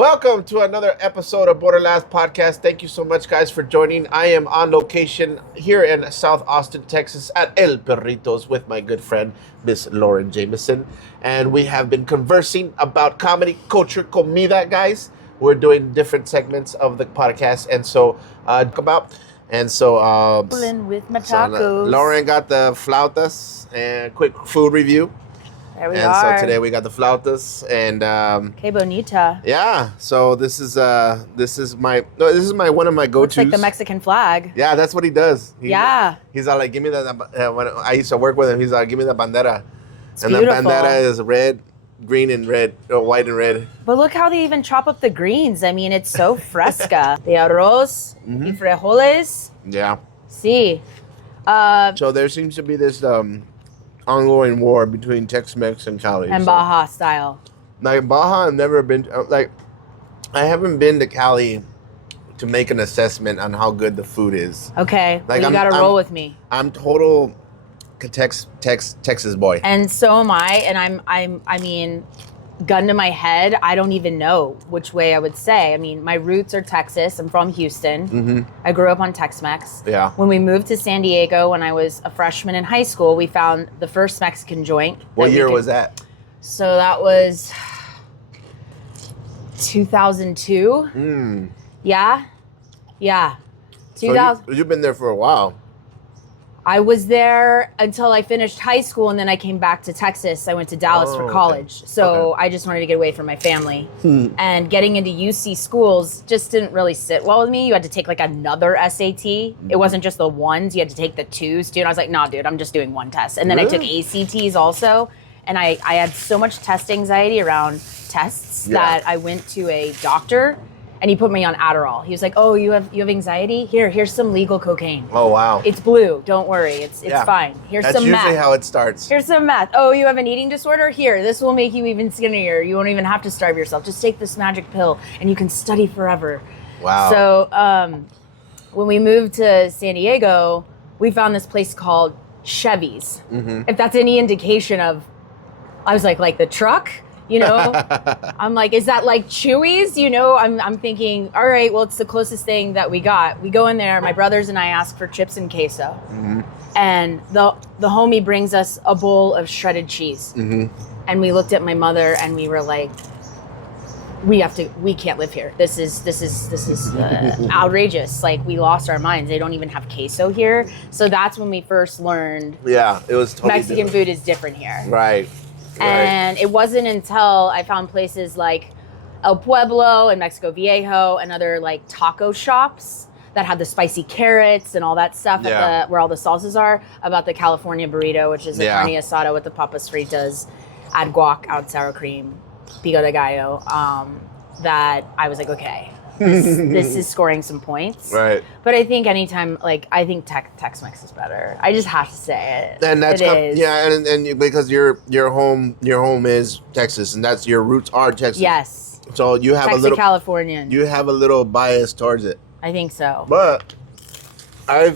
Welcome to another episode of BorderLaughs podcast. Thank you so much, guys, for joining. I am on location here in South Austin, Texas at El Perritos with my good friend, Miss Lauren Jamison. And we have been conversing about comedy, culture, comida, guys. We're doing different segments of the podcast. And so, with my tacos. Lauren got the flautas and quick food review. There we are. So today we got the flautas and Que bonita. yeah. So this is my one of my go-tos. Looks like the Mexican flag. Yeah, that's what he does. He's all like, give me that. When I used to work with him, he's like, give me the bandera. It's and beautiful. the bandera is red, green, and red, or white and red. But look how they even chop up the greens. I mean, it's so fresca. The arroz, y frijoles. Yeah. Sí. So there seems to be this ongoing war between Tex-Mex and Cali. And Baja style. Like Baja, I've never been. I haven't been to Cali to make an assessment on how good the food is. Okay. Like, you got to roll with me. I'm total Texas boy. And so am I. And I mean, gun to my head, I don't even know which way I would say. I mean, my roots are Texas. I'm from Houston. Mm-hmm. I grew up on Tex-Mex. Yeah. When we moved to San Diego when I was a freshman in high school, we found the first Mexican joint. What year was that? So that was 2002. Yeah. 2000. So you've been there for a while. I was there until I finished high school, and then I came back to Texas. I went to Dallas for college. Okay. So I just wanted to get away from my family. And getting into UC schools just didn't really sit well with me. You had to take like another SAT. It wasn't just the ones. You had to take the twos, dude. I was like, nah, dude, I'm just doing one test. And then I took ACTs also. And I had so much test anxiety around tests that I went to a doctor. And he put me on Adderall. He was like, "Oh, you have anxiety? Here's some legal cocaine. Oh wow, it's blue. Don't worry, it's fine. Here's That's some meth. That's usually how it starts. Here's some meth. Oh, you have an eating disorder? Here, this will make you even skinnier. You won't even have to starve yourself. Just take this magic pill, and you can study forever." Wow. So when we moved to San Diego, we found this place called Chevy's. If that's any indication of, I was like the truck. You know, I'm like, is that like Chewy's? You know, I'm thinking, all right, well, it's the closest thing that we got. We go in there, my brothers and I ask for chips and queso. And the homie brings us a bowl of shredded cheese. And we looked at my mother and we were like, we can't live here. This is outrageous. Like, we lost our minds. They don't even have queso here. So that's when we first learned. Yeah, it was totally Mexican food is different here. Right. And it wasn't until I found places like El Pueblo and Mexico Viejo and other like taco shops that had the spicy carrots and all that stuff at where all the salsas are, about the California burrito, which is a carne asada with the papas fritas, add guac, add sour cream, pico de gallo, that I was like, okay, this is scoring some points. Right. But I think anytime, I think Tex-Mex is better. I just have to say it. And that's and because your home is Texas, and that's your roots are Texas. Yes. So you have Texas Californian. You have a little bias towards it. I think so. But I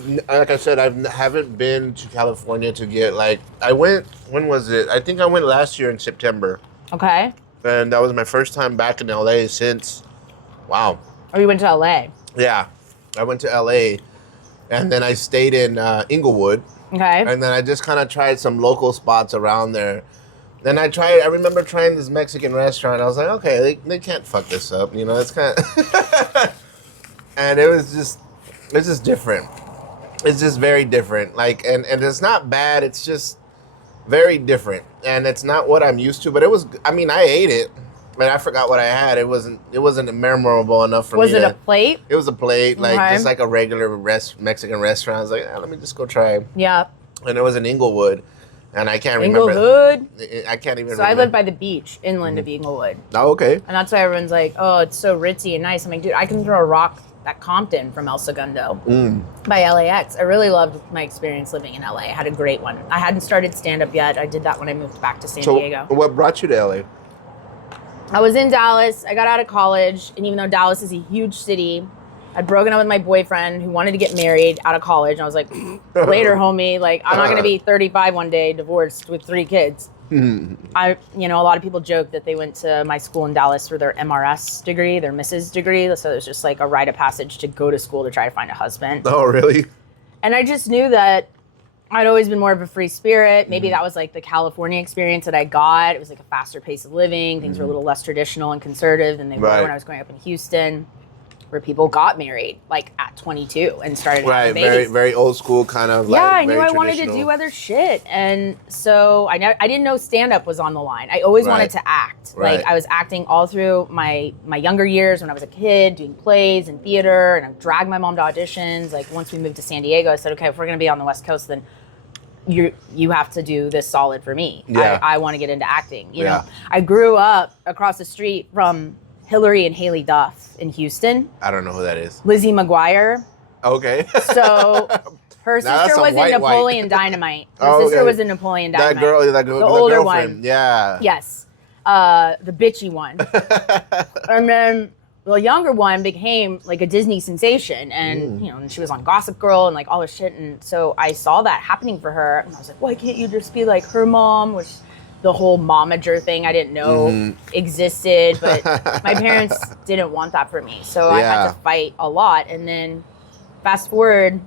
haven't been to California to get I went. When was it? I think I went last year in September. Okay. And that was my first time back in LA since. Wow. Or you went to LA? Yeah. I went to LA, and then I stayed in Inglewood. Okay. And then I just kind of tried some local spots around there. Then I remember trying this Mexican restaurant. I was like, okay, they can't fuck this up. You know, it's kind of... And it's just different. It's just very different. And it's not bad. It's just very different. And it's not what I'm used to, but it was, I ate it. Man, I forgot what I had. It wasn't memorable enough for me. Was it a plate? It was a plate, just like a regular Mexican restaurant. I was like, let me just go try. Yeah. And it was in Inglewood, and I can't remember. Inglewood? I can't even remember. So I live by the beach, inland of Inglewood. Oh, okay. And that's why everyone's like, oh, it's so ritzy and nice. I'm like, dude, I can throw a rock at Compton from El Segundo by LAX. I really loved my experience living in LA. I had a great one. I hadn't started stand-up yet. I did that when I moved back to San Diego. What brought you to LA? I was in Dallas. I got out of college, and even though Dallas is a huge city, I'd broken up with my boyfriend who wanted to get married out of college. And I was like, later, homie. I'm not going to be 35 one day, divorced with 3 kids. A lot of people joke that they went to my school in Dallas for their MRS degree, their Mrs. degree. So it was just like a rite of passage to go to school to try to find a husband. Oh, really? And I just knew that I'd always been more of a free spirit. Maybe that was like the California experience that I got. It was like a faster pace of living. Things were a little less traditional and conservative than they were when I was growing up in Houston, where people got married like at 22 and started having babies. Very, very old school kind of. Yeah, like, I knew I wanted to do other shit, and so I didn't know stand-up was on the line. I always wanted to act. Like I was acting all through my younger years when I was a kid, doing plays and theater, and I dragged my mom to auditions. Like once we moved to San Diego, I said, okay, if we're gonna be on the West Coast, then you have to do this solid for me. Yeah. I want to get into acting. You know, I grew up across the street from Hillary and Haley Duff in Houston. I don't know who that is. Lizzie McGuire. Okay. So her sister was in Napoleon Dynamite. Her sister was in Napoleon Dynamite. That girl, the older girlfriend. one. Yeah. Yes. The bitchy one. And then the younger one became like a Disney sensation, and and she was on Gossip Girl and like all this shit. And so I saw that happening for her, and I was like, why can't you just be like her mom? Which the whole momager thing I didn't know existed, but my parents didn't want that for me. So I had to fight a lot. And then fast forward,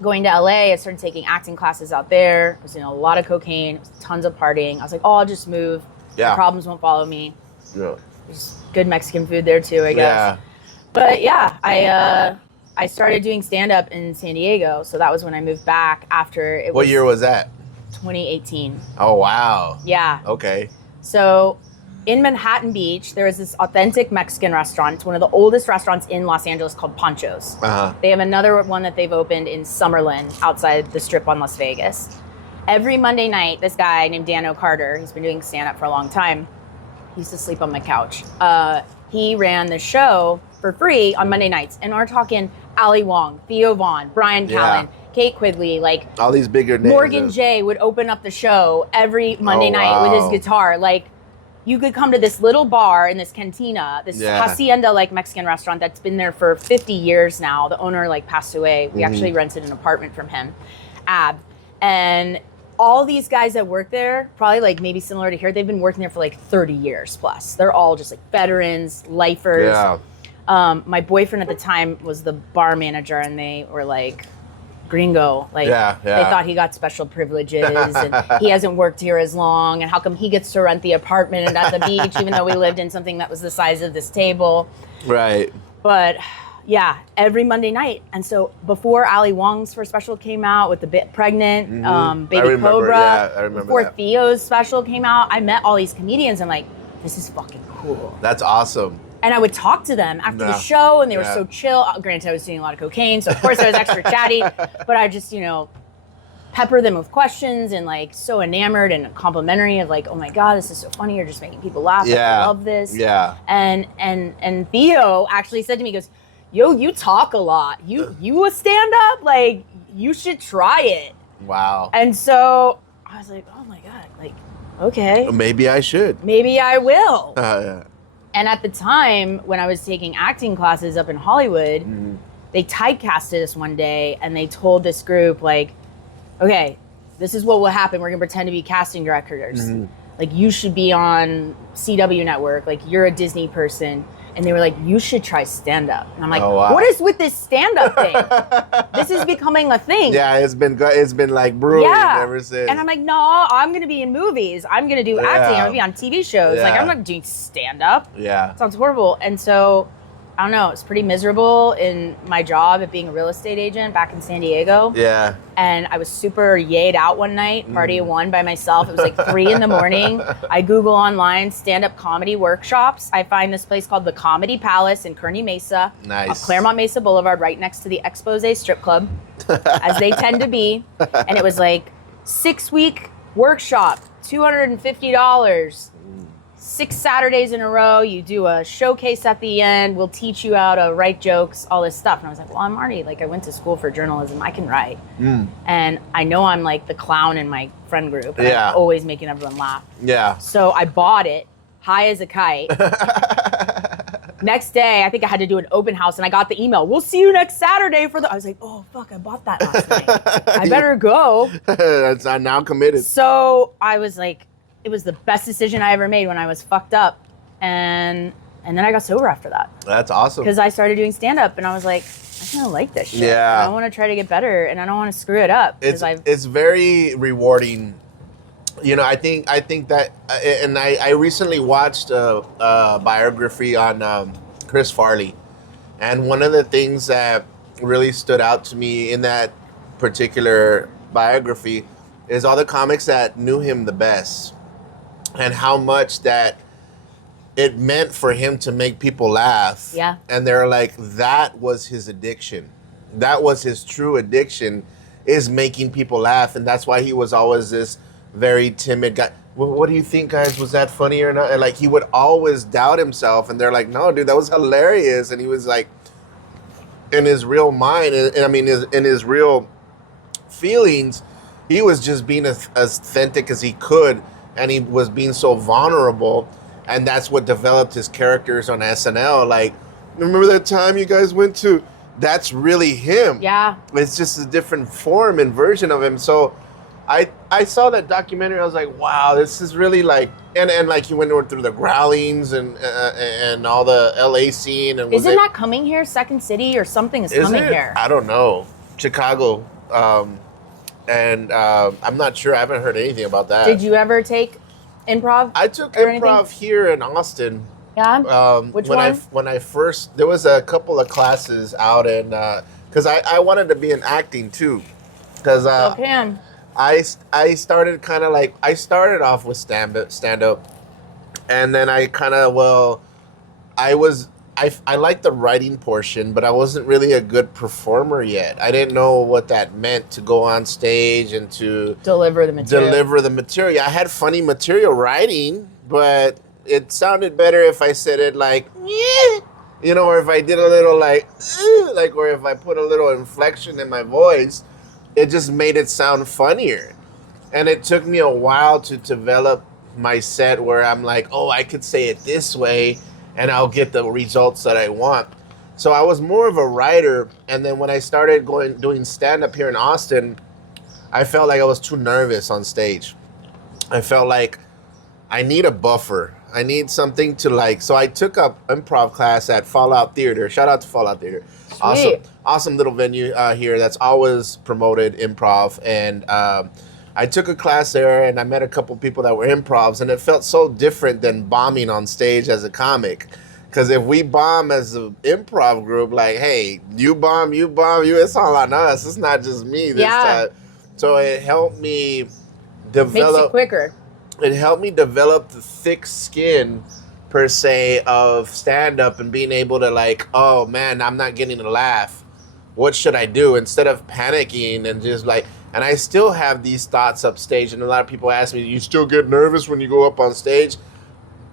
going to LA, I started taking acting classes out there. I was doing a lot of cocaine, tons of partying. I was like, oh, I'll just move. The problems won't follow me. Yeah. There's good Mexican food there too, I guess. Yeah. But yeah, I started doing stand-up in San Diego. So that was when I moved back after it was... What year was that? 2018. Oh, wow. Yeah. Okay. So in Manhattan Beach, there is this authentic Mexican restaurant. It's one of the oldest restaurants in Los Angeles called Pancho's. They have another one that they've opened in Summerlin outside the Strip on Las Vegas. Every Monday night, this guy named Dan O'Carter, he's been doing stand-up for a long time. He used to sleep on my couch. He ran the show for free on Monday nights. And we're talking Ali Wong, Theo Vaughn, Brian Callen, Kate Quigley, like all these bigger names. Morgan Jay would open up the show every Monday night with his guitar. Like you could come to this little bar in this cantina, this hacienda like Mexican restaurant that's been there for 50 years now. The owner like passed away. We actually rented an apartment from him, Ab. And all these guys that work there, probably like maybe similar to here, they've been working there for like 30 years plus. They're all just like veterans, lifers. Yeah. My boyfriend at the time was the bar manager, and they were like, gringo. Like they thought he got special privileges and he hasn't worked here as long, and how come he gets to rent the apartment at the beach even though we lived in something that was the size of this table. Right. But yeah, every Monday night. And so before Ali Wong's first special came out with the Bit Pregnant, Baby Cobra, I remember before Theo's special came out, I met all these comedians. I'm like, this is fucking cool. That's awesome. And I would talk to them after the show, and they were so chill. Granted, I was doing a lot of cocaine, so of course I was extra chatty. But I just, pepper them with questions and like so enamored and complimentary of like, oh my God, this is so funny. You're just making people laugh. Yeah. I love this. Yeah. And Theo actually said to me, he goes, yo, you talk a lot. You a stand-up? Like, you should try it. Wow. And so I was like, oh my God, like, okay. Maybe I should. Maybe I will. Yeah. And at the time, when I was taking acting classes up in Hollywood, they typecasted us one day, and they told this group, like, okay, this is what will happen. We're going to pretend to be casting directors. Like, you should be on CW Network. Like, you're a Disney person. And they were like, you should try stand-up. And I'm like, what is with this stand-up thing? This is becoming a thing. Yeah, it's been like brewing ever since. And I'm like, no, I'm going to be in movies. I'm going to do acting. I'm going to be on TV shows. Like, I'm not doing stand-up. Yeah. It sounds horrible. And so, I don't know, it's pretty miserable in my job at being a real estate agent back in San Diego. Yeah. And I was super yayed out one night, party of one by myself. It was like 3 a.m. I Google online stand-up comedy workshops. I find this place called the Comedy Palace in Kearny Mesa. Nice. Off Claremont Mesa Boulevard, right next to the Expose strip club, as they tend to be. And it was like 6-week workshop, $250. 6 Saturdays in a row, you do a showcase at the end, we'll teach you how to write jokes, all this stuff. And I was like, well, I'm already, like, I went to school for journalism, I can write. And I know I'm like the clown in my friend group, and I'm always making everyone laugh. Yeah. So I bought it, high as a kite. Next day, I think I had to do an open house, and I got the email, we'll see you next Saturday for the, I was like, oh, fuck, I bought that last night. I better go. I'm now committed. So I was like, it was the best decision I ever made when I was fucked up. And then I got sober after that. That's awesome. Because I started doing stand-up, and I was like, I kind of like this shit. Yeah. And I want to try to get better, and I don't want to screw it up. It's very rewarding. You know, I think that, and I recently watched a biography on Chris Farley, and one of the things that really stood out to me in that particular biography is all the comics that knew him the best, and how much that it meant for him to make people laugh. Yeah. And they're like, that was his addiction. That was his true addiction, is making people laugh. And that's why he was always this very timid guy. Well, what do you think, guys? Was that funny or not? And like, he would always doubt himself. And they're like, no, dude, that was hilarious. And he was like, in his real mind, and I mean, in his real feelings, he was just being as authentic as he could. And he was being so vulnerable. And that's what developed his characters on SNL. Like, remember that time you guys went to? That's really him. Yeah. It's just a different form and version of him. So I saw that documentary. I was like, wow, this is really like, and like he went through the growlings and all the LA scene. And isn't that coming here? Second City or something is coming here. I don't know. Chicago. And I'm not sure. I haven't heard anything about that. Did you ever take improv? I took improv here in Austin. Yeah. Which one? When I first, there was a couple of classes out in, because I wanted to be in acting too, because I started kind of like, I started off with stand up, and then I kind of I liked the writing portion, but I wasn't really a good performer yet. I didn't know what that meant to go on stage and to deliver the material. I had funny material writing, but it sounded better if I said it like, yeah, you know, or if I did a little like, or if I put a little inflection in my voice, it just made it sound funnier. And it took me a while to develop my set where I'm like, oh, I could say it this way, and I'll get the results that I want. So I was more of a writer, and then when I started doing stand-up here in Austin, I felt like I was too nervous on stage. I felt like I need a buffer. I need something to like, so I took up improv class at Fallout Theater. Shout out to Fallout Theater. Awesome little venue here that's always promoted improv, and I took a class there, and I met a couple people that were improvs, and it felt so different than bombing on stage as a comic. Because if we bomb as an improv group, like, hey, you bomb, it's all on us. It's not just me this time. So it helped me develop. Makes it quicker. It helped me develop the thick skin, per se, of stand-up and being able to like, oh, man, I'm not getting a laugh. What should I do? Instead of panicking and just like, and I still have these thoughts upstage, and a lot of people ask me, you still get nervous when you go up on stage?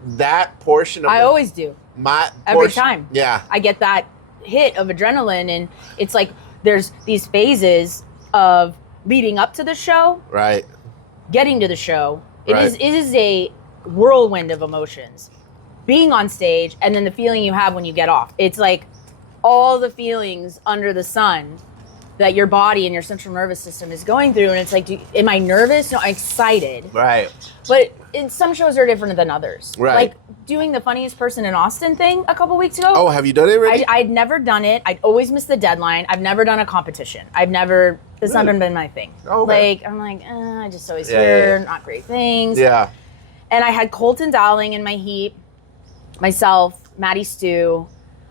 That portion of I always do. Every time. Yeah. I get that hit of adrenaline, and it's like there's these phases of leading up to the show. Right. Getting to the show. It is a whirlwind of emotions. Being on stage, and then the feeling you have when you get off. It's like all the feelings under the sun that your body and your central nervous system is going through, and it's like, am I nervous? No, I'm excited. Right. But some shows are different than others. Right. Like doing the funniest person in Austin thing a couple weeks ago. Oh, have you done it already? I'd never done it. I'd always miss the deadline. I've never done a competition. It's not been my thing. Oh, okay. Like, I'm like, I just always hear not great things. Yeah. And I had Colton Dowling in my heat, myself, Maddie Stew,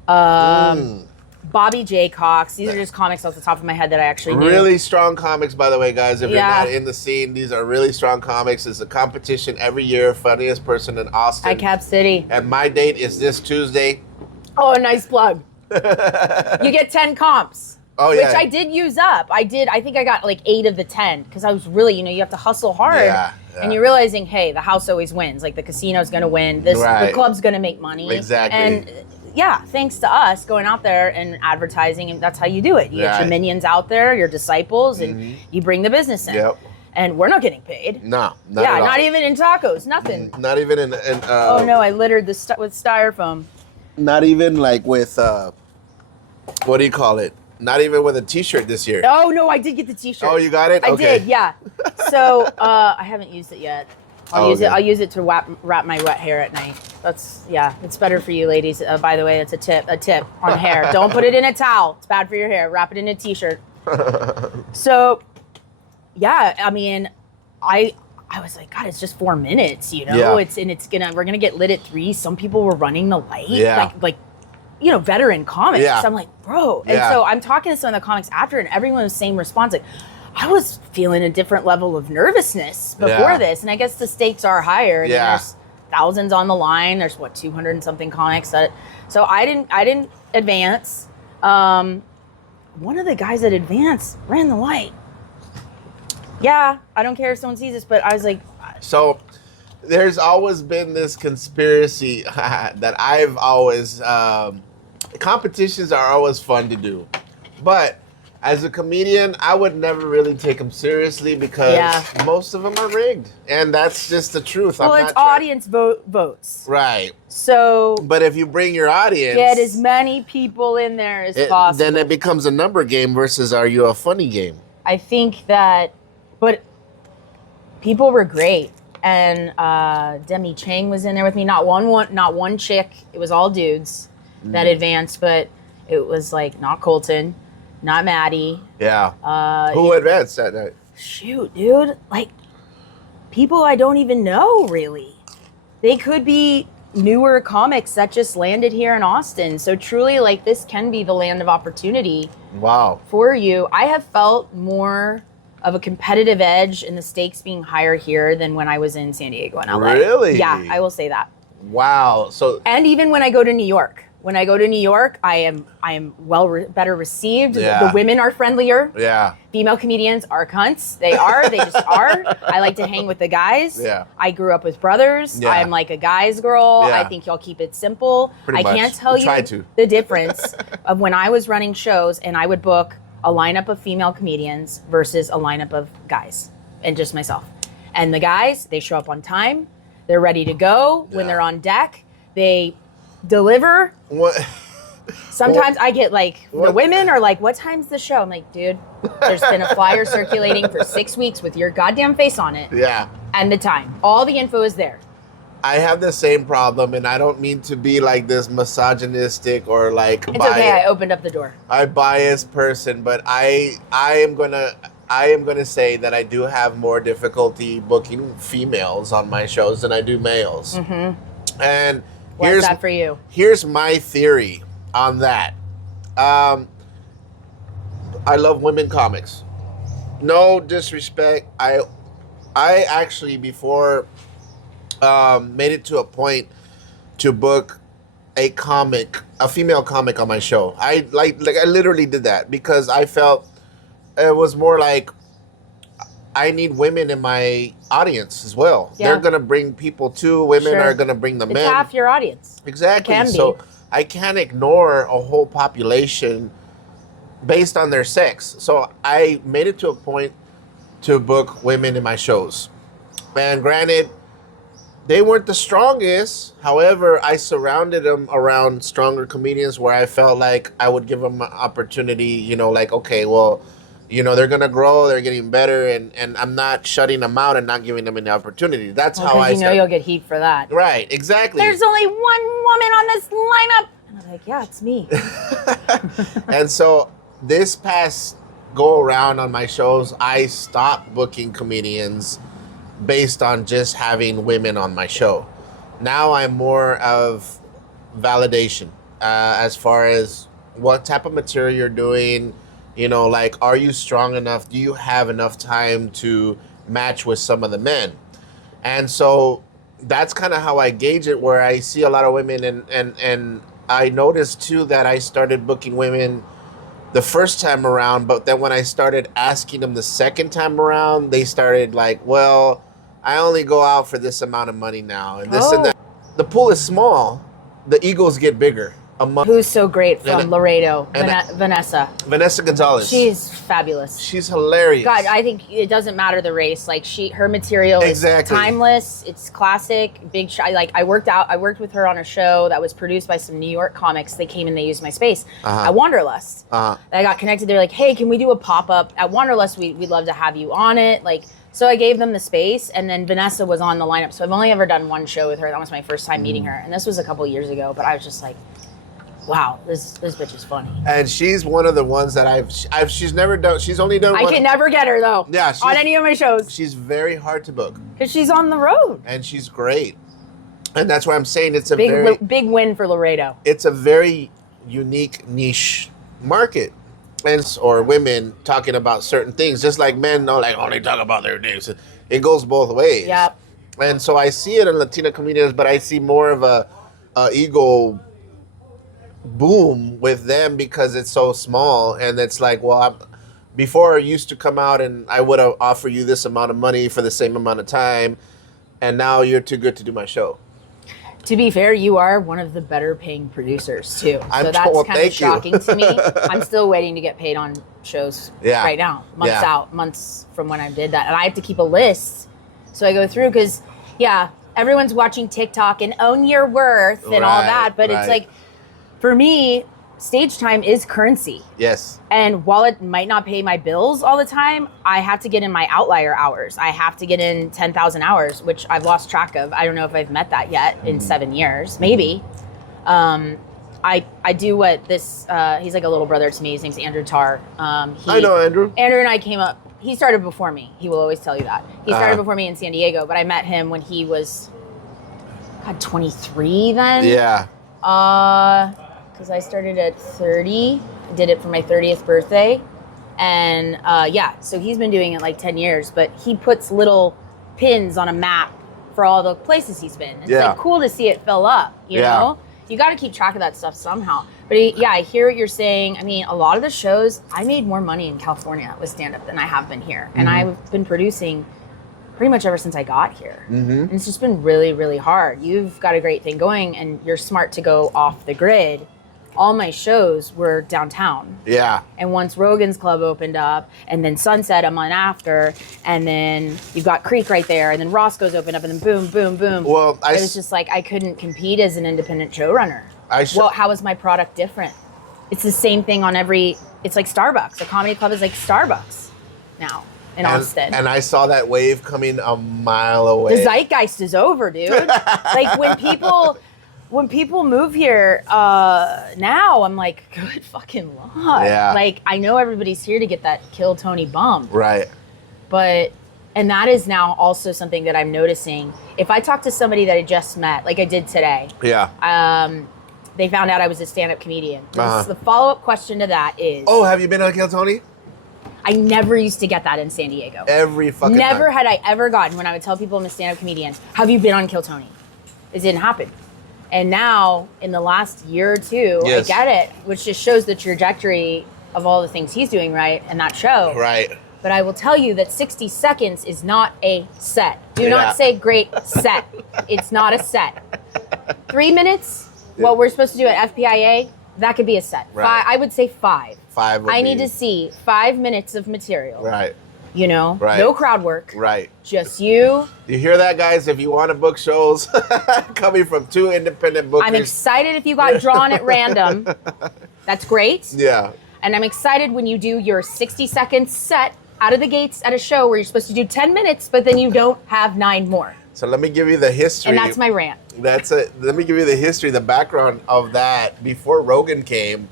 Bobby J. Cox. These are just comics off the top of my head that I actually knew. Really strong comics, by the way, guys. If you're not in the scene, these are really strong comics. It's a competition every year. Funniest person in Austin. At Cap City. And my date is this Tuesday. Oh, a nice plug. You get 10 comps. Oh, yeah. Which I did use up. I think I got like 8 of the 10 because I was really, you have to hustle hard. Yeah. And you're realizing, hey, the house always wins. Like the casino's going to win. The club's going to make money. Exactly. And thanks to us going out there and advertising, and that's how you do it. You get your minions out there, your disciples, and you bring the business in. Yep. And we're not getting paid. No, not at all. Not even in tacos, nothing. Not even in oh no, I littered with styrofoam. Not even like with what do you call it? Not even with a t-shirt this year. Oh no, I did get the t-shirt. Oh, you got it? I did, yeah. So I haven't used it yet. I'll use it to wrap my wet hair at night. It's better for you ladies. By the way, that's a tip on hair. Don't put it in a towel. It's bad for your hair. Wrap it in a t-shirt. So, yeah, I mean, I was like, God, it's just 4 minutes, you know? Yeah. We're gonna get lit at 3. Some people were running the light. Yeah. Like, you know, veteran comics. Yeah. So I'm like, bro. And Yeah. so I'm talking to some of the comics after, and everyone was same response. Like, I was feeling a different level of nervousness before this. And I guess the stakes are higher. And there's thousands on the line. There's 200 and something comics. So I didn't advance. One of the guys that advanced ran the light. Yeah, I don't care if someone sees this, but I was like... So there's always been this conspiracy that I've always... competitions are always fun to do. But as a comedian, I would never really take them seriously because most of them are rigged. And that's just the truth. Well, it's audience votes. Right. So... But if you bring your audience... Get as many people in there as possible. Then it becomes a number game versus are you a funny game? I think that... But people were great. And Demi Chang was in there with me. Not one chick. It was all dudes that advanced. But it was like not Colton, not Maddie. Yeah. Who advanced that night? Shoot, dude. Like, people I don't even know, really. They could be newer comics that just landed here in Austin. So truly, like, this can be the land of opportunity. Wow. For you. I have felt more of a competitive edge and the stakes being higher here than when I was in San Diego and LA. Really? Yeah, I will say that. Wow. So, and even when I go to New York. When I go to New York, I am better received. Yeah. The women are friendlier. Yeah. Female comedians are cunts. They just are. I like to hang with the guys. Yeah. I grew up with brothers. Yeah. I'm like a guy's girl. Yeah. I think y'all keep it simple. Pretty much. I can't tell you the difference of when I was running shows and I would book a lineup of female comedians versus a lineup of guys and just myself. And the guys, they show up on time. They're ready to go. When they're on deck, they deliver. What? Sometimes I get like, the women are like, what time's the show? I'm like, dude, there's been a flyer circulating for 6 weeks with your goddamn face on it. Yeah. And the time. All the info is there. I have the same problem, and I don't mean to be like this misogynistic or like it's okay, I opened up the door. I biased person, but I am gonna say that I do have more difficulty booking females on my shows than I do males. Mm-hmm. And what's that for you? Here's my theory on that. I love women comics. No disrespect. I actually before made it to a point to book a female comic on my show. I literally did that because I felt it was more like I need women in my audience as well. Yeah. They're gonna bring people too. Women are gonna bring the men. It's half your audience. Exactly. It can be. So I can't ignore a whole population based on their sex. So I made it to a point to book women in my shows. And granted, they weren't the strongest. However, I surrounded them around stronger comedians where I felt like I would give them an opportunity, you know, like, okay, well, you know, they're going to grow, they're getting better, and I'm not shutting them out and not giving them an opportunity. That's how I know you'll get heat for that. Right, exactly. There's only one woman on this lineup. And I'm like, yeah, it's me. And so this past go around on my shows, I stopped booking comedians based on just having women on my show. Now I'm more of validation as far as what type of material you're doing. You know, like, are you strong enough? Do you have enough time to match with some of the men? And so that's kind of how I gauge it, where I see a lot of women and I noticed too that I started booking women the first time around, but then when I started asking them the second time around, they started like, well, I only go out for this amount of money now and this and that. The pool is small, the egos get bigger. Who's so great from Laredo? Vanessa. Vanessa Gonzalez. She's fabulous. She's hilarious. God, I think it doesn't matter the race. Like her material is timeless. It's classic. Big shot. Like I worked with her on a show that was produced by some New York comics. They came and they used my space at Wanderlust. I got connected. They're like, hey, can we do a pop-up at Wanderlust? We'd love to have you on it. Like, so I gave them the space, and then Vanessa was on the lineup. So I've only ever done one show with her. That was my first time meeting her, and this was a couple years ago. But I was just like, wow, this bitch is funny. And she's one of the ones that she's never done. She's only done. I can never get her though. Yeah, on any of my shows. She's very hard to book because she's on the road, and she's great. And that's why I'm saying it's a big win for Laredo. It's a very unique niche market. Or women talking about certain things, just like men know, like only talk about their dicks. It goes both ways. Yep. And so I see it in Latina comedians, but I see more of a ego boom with them because it's so small, and it's like, well, before I used to come out and I would offer you this amount of money for the same amount of time, and now you're too good to do my show. To be fair, you are one of the better paying producers too. So that's kind of shocking to me. I'm still waiting to get paid on shows right now, months from when I did that. And I have to keep a list. So I go through because, everyone's watching TikTok and own your worth and all that. But it's like, for me, stage time is currency. Yes. And while it might not pay my bills all the time, I have to get in my outlier hours. I have to get in 10,000 hours, which I've lost track of. I don't know if I've met that yet in 7 years, maybe. I do what this, he's like a little brother to me. His name's Andrew Tarr. I know Andrew. Andrew and I came up, he started before me. He will always tell you that. He started before me in San Diego, but I met him when he was, 23 then? Yeah. Because I started at 30. I did it for my 30th birthday. And so he's been doing it like 10 years, but he puts little pins on a map for all the places he's been. It's like cool to see it fill up, you know? You got to keep track of that stuff somehow. But I hear what you're saying. I mean, a lot of the shows, I made more money in California with stand-up than I have been here. Mm-hmm. And I've been producing pretty much ever since I got here. Mm-hmm. And it's just been really, really hard. You've got a great thing going, and you're smart to go off the grid. All my shows were downtown. Yeah. And once Rogan's Club opened up, and then Sunset a month after, and then you've got Creek right there, and then Roscoe's opened up, and then boom, boom, boom. Well, it was just like I couldn't compete as an independent showrunner. Well, how is my product different? It's the same thing on it's like Starbucks. A comedy club is like Starbucks now in Austin. And I saw that wave coming a mile away. The zeitgeist is over, dude. Like when people move here now, I'm like, good fucking luck. Yeah. Like, I know everybody's here to get that Kill Tony bump. Right. And that is now also something that I'm noticing. If I talk to somebody that I just met, like I did today. Yeah. They found out I was a stand-up comedian. The follow-up question to that is... Oh, have you been on Kill Tony? I never used to get that in San Diego. Every fucking Never time. Had I ever gotten, when I would tell people I'm a stand-up comedian, have you been on Kill Tony? It didn't happen. And now, in the last year or two, I get it, which just shows the trajectory of all the things he's doing right in that show. Right. But I will tell you that 60 seconds is not a set. Do not say great set. It's not a set. 3 minutes, what we're supposed to do at FPIA, that could be a set. Right. I would say 5. I need to see 5 minutes of material. Right. You know, no crowd work. Right. Just you. You hear that, guys? If you want to book shows coming from 2 independent bookers. I'm excited if you got drawn at random. That's great. Yeah. And I'm excited when you do your 60-second set out of the gates at a show where you're supposed to do 10 minutes, but then you don't have 9 more. So let me give you the history. And that's my rant. Let me give you the history, the background of that. Before Rogan came,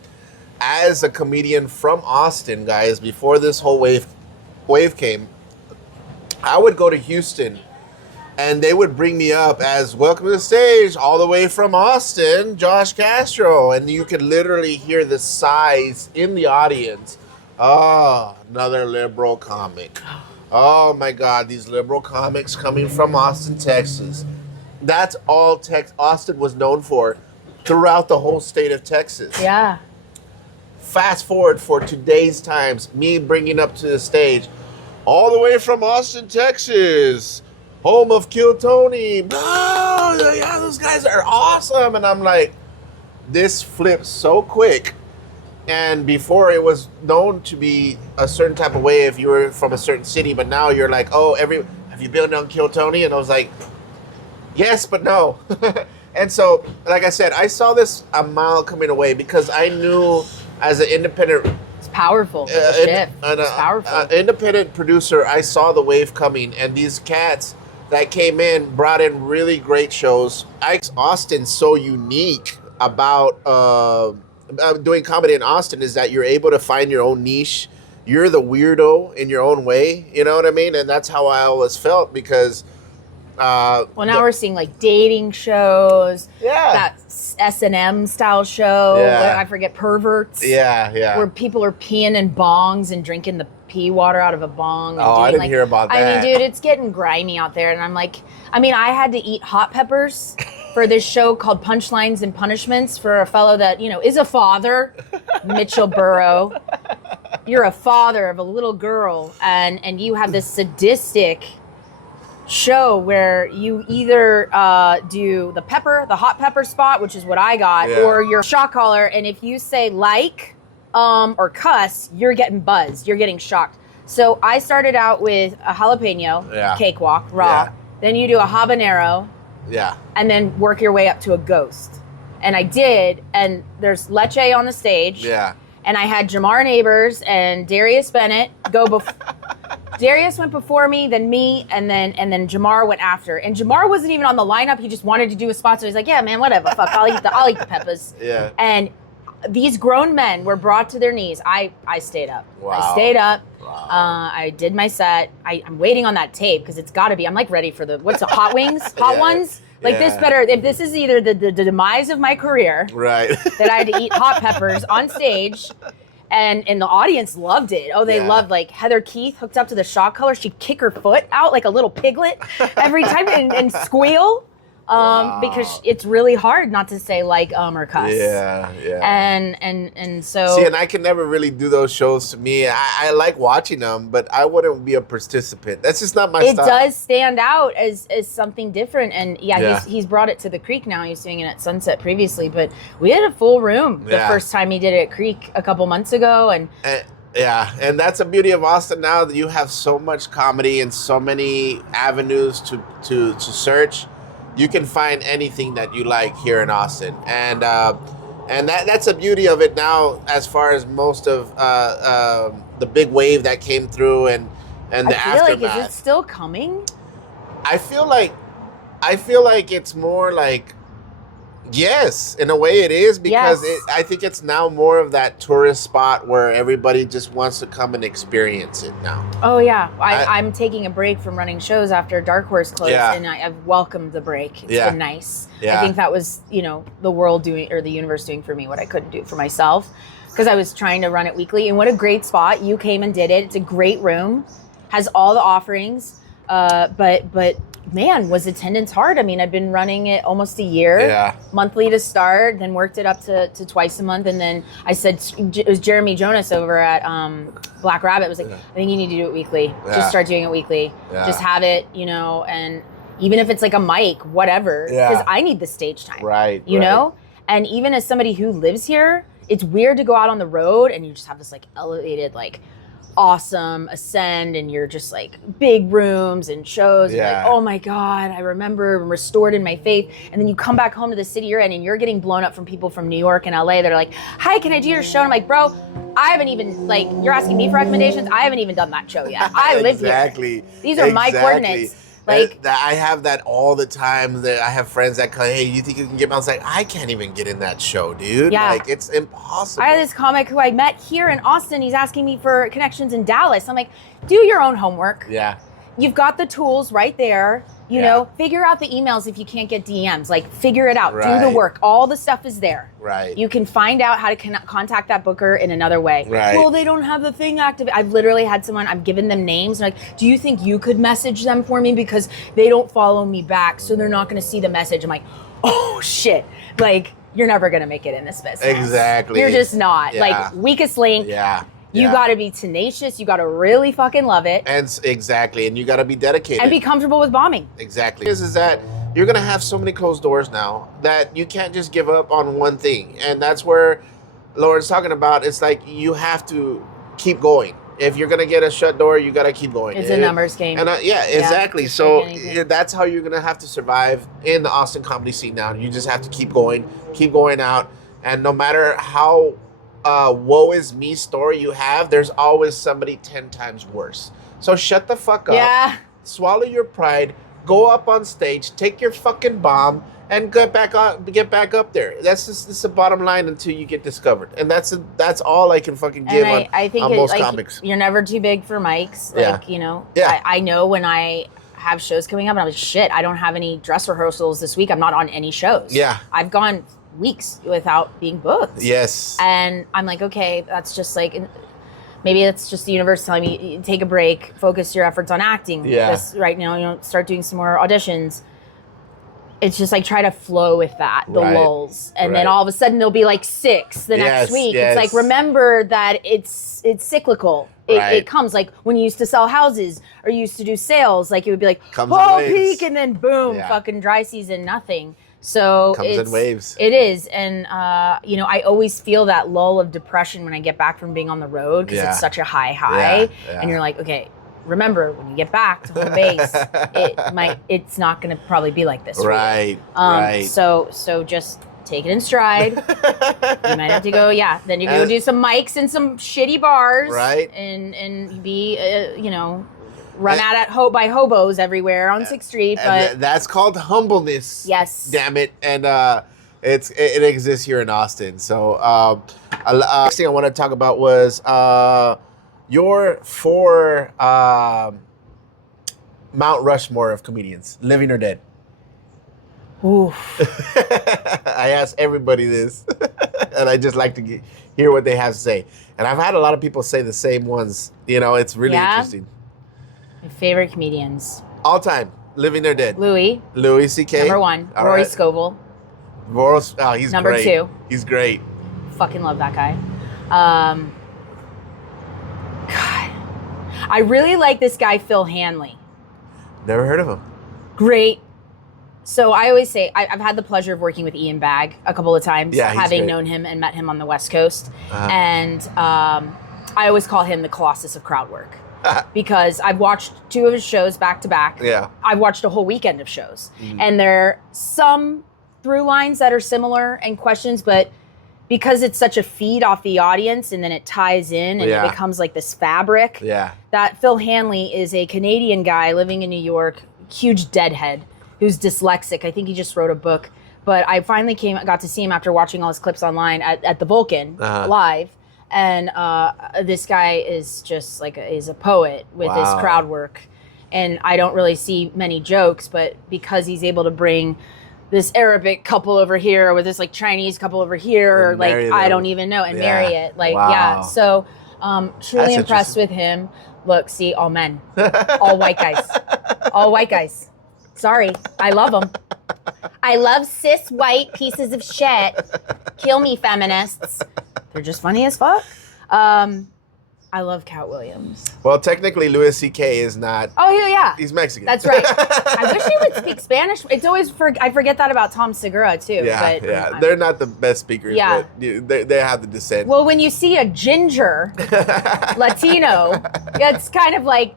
as a comedian from Austin, guys, before this whole wave came, I would go to Houston and they would bring me up as welcome to the stage all the way from Austin, Josh Castro. And you could literally hear the sighs in the audience. Oh, another liberal comic. Oh my God, these liberal comics coming from Austin, Texas. That's all Austin was known for throughout the whole state of Texas. Yeah. Fast forward for today's times, me bringing up to the stage, all the way from Austin, Texas, home of Kill Tony. Oh, yeah, those guys are awesome. And I'm like, this flipped so quick. And before it was known to be a certain type of way if you were from a certain city, but now you're like, oh, have you been on Kill Tony? And I was like, yes, but no. And so, like I said, I saw this a mile coming away because I knew as an independent, it's powerful. It's powerful. Independent producer, I saw the wave coming, and these cats that came in brought in really great shows. Austin's so unique about doing comedy in Austin is that you're able to find your own niche. You're the weirdo in your own way. You know what I mean? And that's how I always felt because. Now we're seeing like dating shows. Yeah. That S&M style show. Yeah. I forget, Perverts. Yeah. Where people are peeing in bongs and drinking the pee water out of a bong. And I didn't hear about that. I mean, dude, it's getting grimy out there. And I'm like, I had to eat hot peppers for this show called Punchlines and Punishments for a fellow that, is a father, Mitchell Burrow. You're a father of a little girl, and you have this sadistic show where you either do the hot pepper spot, which is what I got, or your shot caller, and if you say or cuss, you're getting buzzed, you're getting shocked. So I started out with a jalapeno cakewalk, raw. Then you do a habanero. And then work your way up to a ghost. And I did, and there's Leche on the stage. And I had Jamar Neighbors and Darius Bennett go before. Darius went before me, then me, and then Jamar went after. And Jamar wasn't even on the lineup. He just wanted to do a spot, so he's like, "Yeah, man, whatever. Fuck, I'll eat the peppers." Yeah. And these grown men were brought to their knees. I stayed up. Wow. I stayed up. Wow. I did my set. I'm waiting on that tape because it's got to be. I'm like ready for what's the hot wings, hot ones. Like this better. If this is either the demise of my career, right? That I had to eat hot peppers on stage. And the audience loved it. Oh, they loved, like, Heather Keith hooked up to the shot color. She'd kick her foot out like a little piglet every time and squeal. Because it's really hard not to say or cuss. Yeah. And so. See, and I can never really do those shows. To me, I like watching them, but I wouldn't be a participant. That's just not my style. It does stand out as something different. And he's brought it to the Creek now. He was doing it at Sunset previously, but we had a full room the first time he did it at Creek a couple months ago. And and that's the beauty of Austin now, that you have so much comedy and so many avenues to search. You can find anything that you like here in Austin, and that's the beauty of it now. As far as most of the big wave that came through and the aftermath. Like, is it still coming? I feel like it's more like, yes, in a way it is, because I think it's now more of that tourist spot where everybody just wants to come and experience it now. Oh yeah, I'm taking a break from running shows after Dark Horse closed, and I've welcomed the break. It's been nice. I think that was the world doing, or the universe doing for me what I couldn't do for myself, because I was trying to run it weekly. And what a great spot you came and did it. It's a great room, has all the offerings, but. Man, was attendance hard. I mean, I've been running it almost a year, monthly to start, then worked it up to twice a month. And then I said, it was Jeremy Jonas over at Black Rabbit was like, I think you need to do it weekly. Just start doing it weekly. Just have it, and even if it's like a mic, whatever, because I need the stage time, you know? And even as somebody who lives here, it's weird to go out on the road and you just have this like elevated, like, awesome ascend, and you're just like big rooms and shows and like, oh my God, I remember, restored in my faith. And then you come back home to the city you're in and you're getting blown up from people from New York and LA that are like, hi, can I do your show? And I'm like, bro, I haven't even, like, you're asking me for recommendations. I haven't even done that show yet. I live here. These are my coordinates. Like, I have that all the time. That I have friends that come, hey, you think you can get me? I was like, I can't even get in that show, dude. Yeah. Like, it's impossible. I had this comic who I met here in Austin. He's asking me for connections in Dallas. I'm like, do your own homework. Yeah. You've got the tools right there. You know, figure out the emails if you can't get DMs. Like, figure it out. Do the work. All the stuff is there. Right. You can find out how to contact that booker in another way. Right. Well, they don't have the thing active. I've literally had someone, I've given them names. And like, do you think you could message them for me? Because they don't follow me back, so they're not going to see the message. I'm like, oh, shit. Like, you're never going to make it in this business. Exactly. You're just not. Yeah. Like, weakest link. Yeah. You got to be tenacious. You got to really fucking love it. And exactly. And you got to be dedicated. And be comfortable with bombing. Exactly. Is that you're going to have so many closed doors now that you can't just give up on one thing. And that's where Lauren's talking about. It's like you have to keep going. If you're going to get a shut door, you got to keep going. It's a numbers game. And exactly. So that's how you're going to have to survive in the Austin comedy scene now. You just have to keep going out. And no matter how woe is me story you have, there's always somebody 10 times worse. So shut the fuck up. Yeah. Swallow your pride. Go up on stage. Take your fucking bomb. And get back up there. That's the bottom line until you get discovered, and that's all I can fucking give I think on most comics. You're never too big for mics. Like I know when I have shows coming up, and I'm like, shit, I don't have any dress rehearsals this week. I'm not on any shows. Yeah, I've gone weeks without being booked. Yes, and I'm like, okay, that's just like. Maybe that's just the universe telling me, take a break, focus your efforts on acting. Yeah. Right now, start doing some more auditions. It's just like try to flow with that, the lulls. And then all of a sudden there'll be like 6 the next week. Yes. It's like, remember that it's cyclical. It comes like when you used to sell houses or you used to do sales, like it would be like, peak, and then boom, fucking dry season, nothing. So comes in waves. It is. And, I always feel that lull of depression when I get back from being on the road because it's such a high. Yeah. And you're like, okay, remember when you get back to home base, it's not going to probably be like this. Right. So just take it in stride. You might have to go. Yeah. Then you can go do some mics in some shitty bars. Right. And be, run at by hobos everywhere on 6th Street. But that's called humbleness. Yes. Damn it. And it exists here in Austin. So next thing I want to talk about was your 4 Mount Rushmore of comedians, living or dead. Oof. I ask everybody this, and I just like to hear what they have to say. And I've had a lot of people say the same ones. It's really interesting. My favorite comedians. All time, living or dead. Louis C.K. Number 1. All Rory right. Scovel. He's Number great. 2. He's great. Fucking love that guy. God. I really like this guy, Phil Hanley. Never heard of him. Great. So I always say, I've had the pleasure of working with Ian Bagg a couple of times, having known him and met him on the West Coast. And I always call him the Colossus of crowd work. Because I've watched 2 of his shows back to back. Yeah. I've watched a whole weekend of shows. And there are some through lines that are similar and questions, but because it's such a feed off the audience and then it ties in and it becomes like this fabric. Yeah. That Phil Hanley is a Canadian guy living in New York, huge deadhead, who's dyslexic. I think he just wrote a book. But I finally got to see him after watching all his clips online at the Vulcan live. And this guy is just is a poet with his crowd work. And I don't really see many jokes, but because he's able to bring this Arabic couple over here with this Chinese couple over here, or I don't even know, and marry it. So truly impressed with him. Look, see, all men, all white guys, all white guys. Sorry, I love them. I love cis white pieces of shit. Kill me, feminists. They're just funny as fuck. I love Cat Williams. Well, technically, Louis C.K. is not. Oh, yeah. He's Mexican. That's right. I wish he would speak Spanish. It's always I forget that about Tom Segura too. Yeah, but, they're not the best speakers. Yeah. But they have the descent. Well, when you see a ginger Latino, it's kind of like,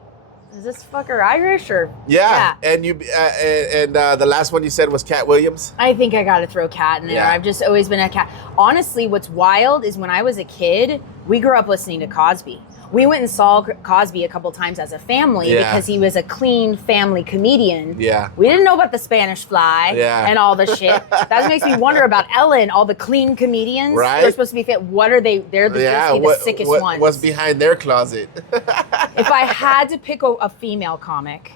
is this fucker Irish or? Yeah. And you the last one you said was Cat Williams. I think I got to throw Cat in there. I've just always been a Cat. Honestly, what's wild is when I was a kid, we grew up listening to Cosby. We went and saw Cosby a couple times as a family because he was a clean family comedian. Yeah. We didn't know about the Spanish Fly and all the shit. That makes me wonder about Ellen, all the clean comedians. Right. They're supposed to be fit. What are they? They're supposed to be the sickest ones. What's behind their closet? If I had to pick a female comic,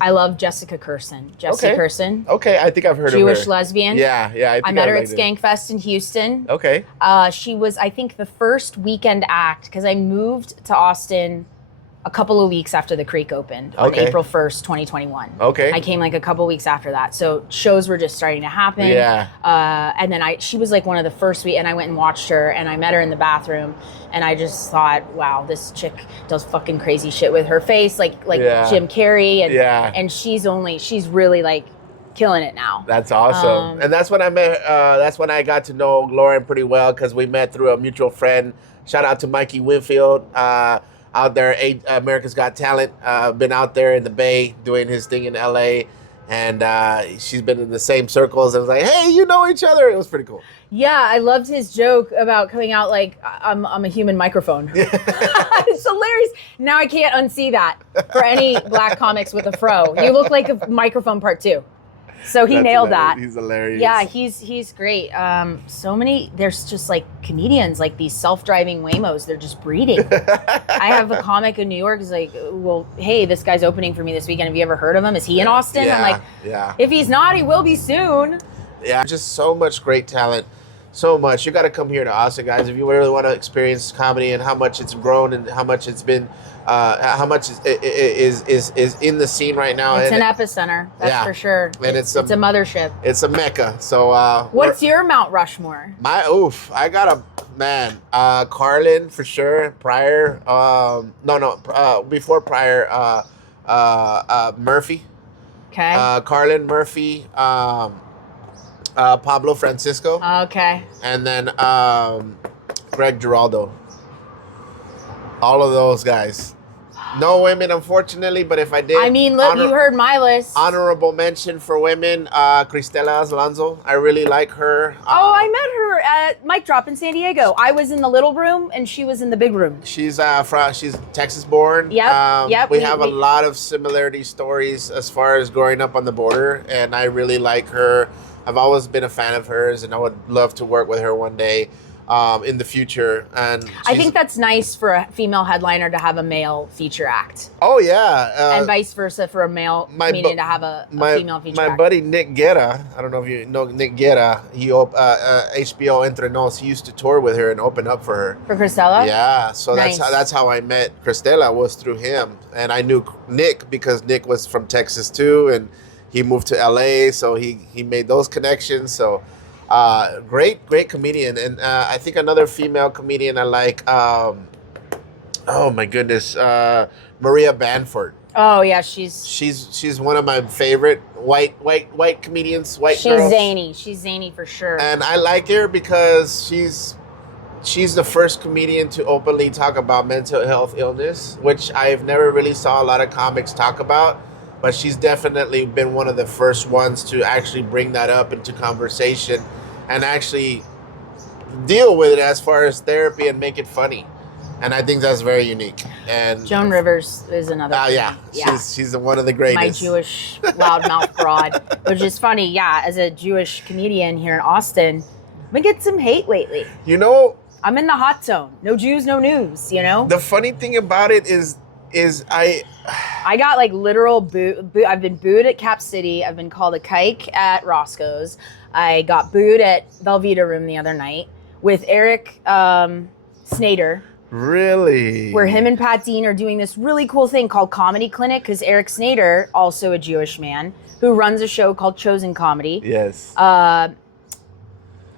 I love Jessica Kirson. Kirson. Okay, I think I've heard of her. Jewish lesbian. Yeah. I met her at Skankfest in Houston. Okay. She was, I think, the first weekend act because I moved to Austin a couple of weeks after the Creek opened on April 1st, 2021. Okay. I came a couple weeks after that. So shows were just starting to happen. Yeah. And then she was one of the first and I went and watched her and I met her in the bathroom and I just thought, wow, this chick does fucking crazy shit with her face, like Jim Carrey. And she's really killing it now. That's awesome. And that's when I met, that's when I got to know Lauren pretty well, because we met through a mutual friend. Shout out to Mikey Winfield out there, America's Got Talent. Been out there in the Bay doing his thing in LA. And she's been in the same circles. I was like, hey, you know each other. It was pretty cool. Yeah, I loved his joke about coming out like I'm a human microphone. It's hilarious. Now I can't unsee that for any black comics with a fro. You look like a microphone part 2. So he nailed hilarious. that. He's hilarious. Yeah, he's great. So many, there's just like comedians, like these self-driving Waymos, they're just breeding. I have a comic in New York who's like, well, hey, this guy's opening for me this weekend. Have you ever heard of him? Is he in Austin? Yeah, I'm like, if he's not, he will be soon. Yeah, just so much great talent. So much. You got to come here to Austin, guys, if you really want to experience comedy and how much it's grown and how much it's been, how much is in the scene right now. It's and an epicenter, that's for sure. And it's a mothership. It's a mecca. So what's your Mount Rushmore? I got a man. Carlin for sure. Pryor. Before Pryor. Murphy. Okay. Carlin, Murphy. Pablo Francisco. Okay. And then Greg Giraldo. All of those guys. No women, unfortunately, but if I did... I mean, look, you heard my list. Honorable mention for women, Cristela Alonso. I really like her. I met her at Mic Drop in San Diego. I was in the little room, and she was in the big room. She's Texas-born. Yep. We have a lot of similarity stories as far as growing up on the border, and I really like her. I've always been a fan of hers, and I would love to work with her one day in the future. And I think that's nice for a female headliner to have a male feature act. Oh, yeah. And vice versa for a male comedian to have a female feature act. My buddy Nick Guerra, I don't know if you know Nick Guerra, he HBO Entre Nos, he used to tour with her and open up for her. For Cristela? Yeah, so nice. that's how I met Cristela, was through him. And I knew Nick because Nick was from Texas too, and he moved to LA, so he made those connections. So great comedian. And I think another female comedian I like, oh my goodness, Maria Banford. Oh yeah, she's one of my favorite white comedians, white girls. She's zany for sure. And I like her because she's the first comedian to openly talk about mental health illness, which I've never really saw a lot of comics talk about. But she's definitely been one of the first ones to actually bring that up into conversation and actually deal with it as far as therapy and make it funny. And I think that's very unique. And Joan Rivers is another. Yeah. She's one of the greatest. My Jewish loudmouth broad, which is funny. Yeah, as a Jewish comedian here in Austin, we get some hate lately. You know, I'm in the hot zone. No Jews, no news. You know. The funny thing about it is I got like literal boo. I've been booed at Cap City. I've been called a kike at Roscoe's. I got booed at Velveeta Room the other night with Eric Snader. Really? Where him and Pat Dean are doing this really cool thing called Comedy Clinic, because Eric Snader, also a Jewish man, who runs a show called Chosen Comedy. Yes.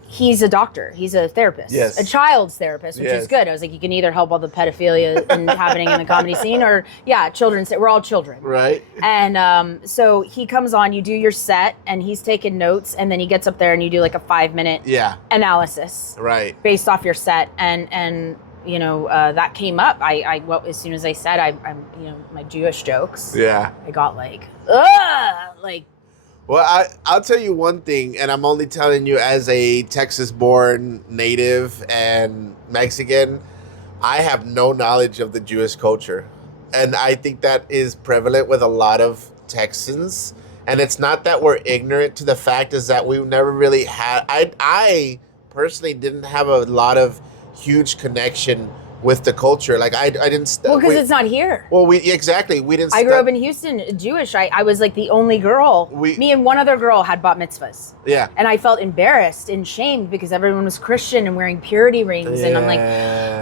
He's a doctor. He's a therapist. Yes. A child's therapist, which is good. I was like, you can either help all the pedophilia happening in the comedy scene, or children's. We're all children. Right. And so he comes on, you do your set, and he's taking notes, and then he gets up there and you do like a 5-minute analysis. Right. Based off your set. And you know, that came up. As soon as I said I'm my Jewish jokes. Yeah. I got like, ugh, Well, I'll tell you one thing, and I'm only telling you as a Texas-born native and Mexican, I have no knowledge of the Jewish culture. And I think that is prevalent with a lot of Texans. And it's not that we're ignorant to the fact, is that we've never really had... I personally didn't have a lot of huge connection with the culture. Like I didn't. Well, because it's not here. Well, we didn't. I grew up in Houston, Jewish. I was like the only girl. Me and one other girl had bat mitzvahs. Yeah. And I felt embarrassed and shamed because everyone was Christian and wearing purity rings, and I'm like,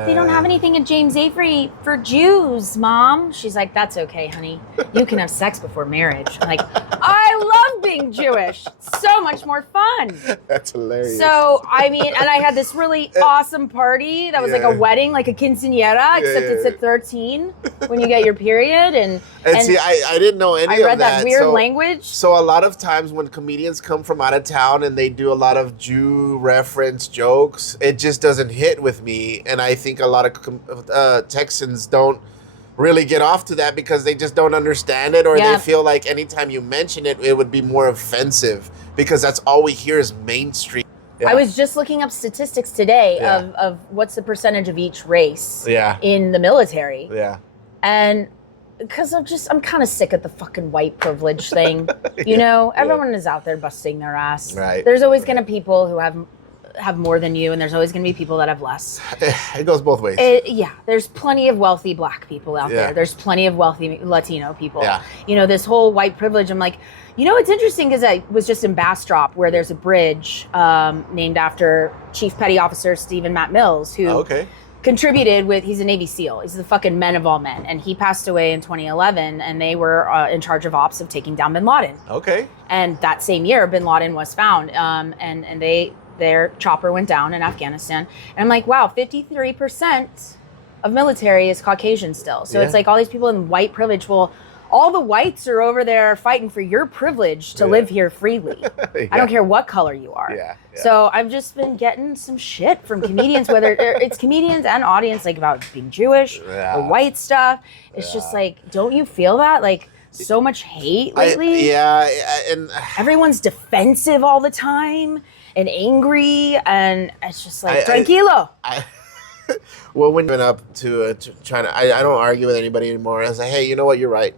they don't have anything at James Avery for Jews, Mom. She's like, that's okay, honey. You can have sex before marriage. I'm like, I I love being Jewish. It's so much more fun. That's hilarious. So, I mean, and I had this really awesome party that was like a wedding, like a quinceañera, except it's at 13 when you get your period. And see, I didn't know any of that. I read that weird language. So a lot of times when comedians come from out of town and they do a lot of Jew reference jokes, it just doesn't hit with me. And I think a lot of Texans don't really get off to that because they just don't understand it, or they feel like anytime you mention it, it would be more offensive because that's all we hear is mainstream. Yeah. I was just looking up statistics today of what's the percentage of each race in the military. Yeah. And because I'm kind of sick of the fucking white privilege thing. You know, everyone is out there busting their ass. Right. There's always going to be people who have more than you, and there's always going to be people that have less. It goes both ways. There's plenty of wealthy black people out there. There's plenty of wealthy Latino people. Yeah. You know, this whole white privilege, I'm like, you know, it's interesting because I was just in Bastrop where there's a bridge named after Chief Petty Officer Stephen Matt Mills, who contributed with, he's a Navy SEAL. He's the fucking men of all men. And he passed away in 2011, and they were in charge of ops of taking down bin Laden. Okay. And that same year, bin Laden was found. And their chopper went down in Afghanistan. And I'm like, wow, 53% of military is Caucasian still. So it's like all these people in white privilege. Well, all the whites are over there fighting for your privilege to live here freely. I don't care what color you are. So I've just been getting some shit from comedians, whether it's comedians and audience, like about being Jewish or white stuff. It's just like, don't you feel that? Like, so much hate lately. And everyone's defensive all the time and angry, and it's just like, tranquilo. Well, when you're up to China, I don't argue with anybody anymore. I was like, hey, you know what? You're right.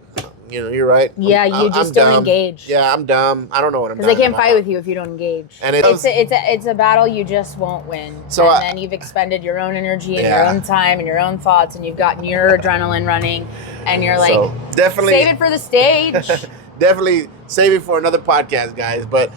You know, you're right. Yeah, you just don't engage. Yeah, I'm dumb. I don't know what I'm doing. Because they can't fight with you if you don't engage. And it's a battle you just won't win. So and then you've expended your own energy and your own time and your own thoughts, and you've gotten your adrenaline running, and you're like, so definitely save it for the stage. Definitely save it for another podcast, guys. But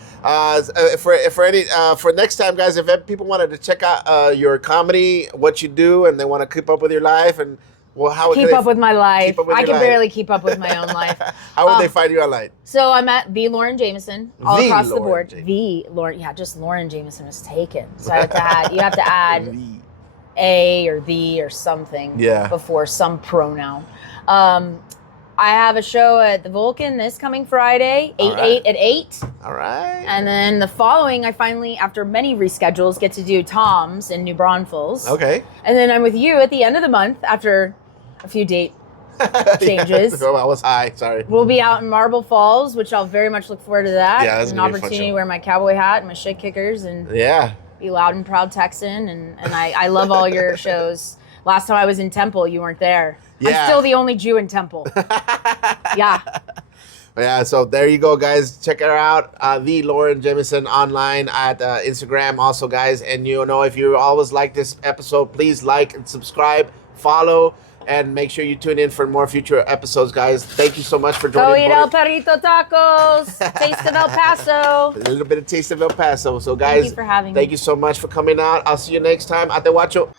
for next time, guys, if people wanted to check out your comedy, what you do, and they want to keep up with your life, and how keep up with my life. I can barely keep up with my own life. How would they find you online? So I'm at the Lauren Jamison all across the board. The Lauren, just Lauren Jamison was taken. So I have to add a or the or something before some pronoun. I have a show at the Vulcan this coming Friday, 8 at 8. All right. And then the following, I finally, after many reschedules, get to do Tom's in New Braunfels. Okay. And then I'm with you at the end of the month after a few date changes. I was high, sorry. We'll be out in Marble Falls, which I'll very much look forward to that. Yeah, that's an opportunity to wear my cowboy hat and my shit kickers and be loud and proud Texan. And I love all your shows. Last time I was in Temple, you weren't there. Yeah. I'm still the only Jew in Temple. Yeah, so there you go, guys. Check her out, the Lauren Jamison online at Instagram also, guys. And you know, if you always like this episode, please like and subscribe, follow, and make sure you tune in for more future episodes, guys. Thank you so much for joining. Go eat El Perrito tacos. Taste of El Paso. A little bit of taste of El Paso. So, guys, thank you for having me. Thank you so much for coming out. I'll see you next time. Ate Guacho.